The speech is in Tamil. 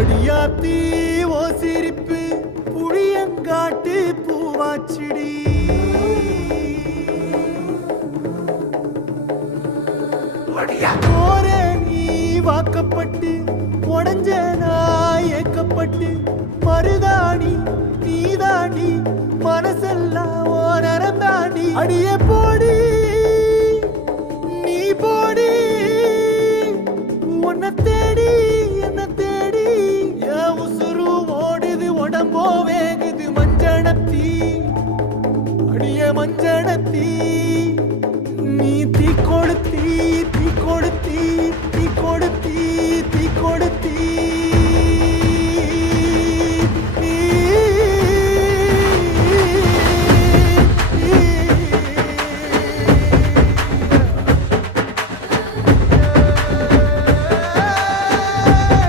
அடியாத்தி ஓ சிரிப்பு புளியங்காட்டு பூவாச்சிடி. போற நீ வாக்கப்பட்டு உடஞ்ச நாய் ஏக்கப்பட்டு மருதாணி நீதாண்டி மனசெல்லாம் ஓ நரந்தாண்டி. அடியே போடி நீ போடி உன்னை தேடி என்ன தேடி என் உசுரு ஓடுது உடம்போ வேகுது மஞ்சனத்தி அடிய மஞ்சனத்தி. நீ தீ கொடுத்தி தீ கொடுத்தி தீ கொடுத்தி தீ கொடுத்தி